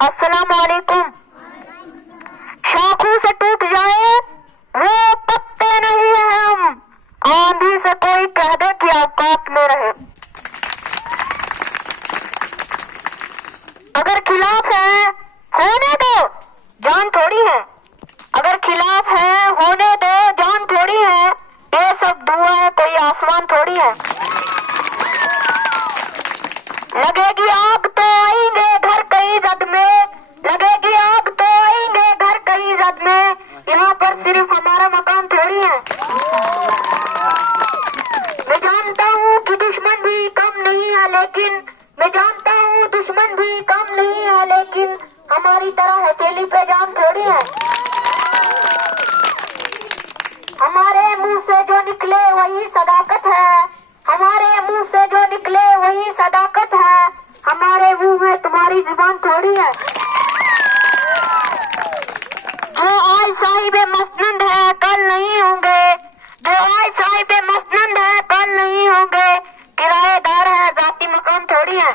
अस्सलाम वालेकुम। शाखों से टूट जाए वो पत्ते नहीं है हम, आंधी से कोई कह दे कि औकात में रहे। अगर खिलाफ है होने दो, जान थोड़ी है। अगर खिलाफ है होने दो, जान थोड़ी है। ये सब धुआं है, कोई आसमान थोड़ी है। लगेगी आग तो आएंगे घर कई जद में, लगेगी आग तो आएंगे घर कई जद में। यहाँ पर सिर्फ हमारा मकान थोड़ी है। मैं जानता हूँ कि दुश्मन भी कम नहीं है, लेकिन मैं जानता हूँ दुश्मन भी कम नहीं है, लेकिन हमारी तरह हथेली पे जान थोड़ी है। हमारे मुंह से जो निकले वही सदाकत है, हमारे मुंह से जो निकले वही सदाकत है। हमारे मुंह में तुम्हारी जुबान थोड़ी है। जो आज साहिबे मसनद है कल नहीं होंगे, जो आज साहिबे मसनद है कल नहीं होंगे। किराएदार है, जाती मकान थोड़ी है।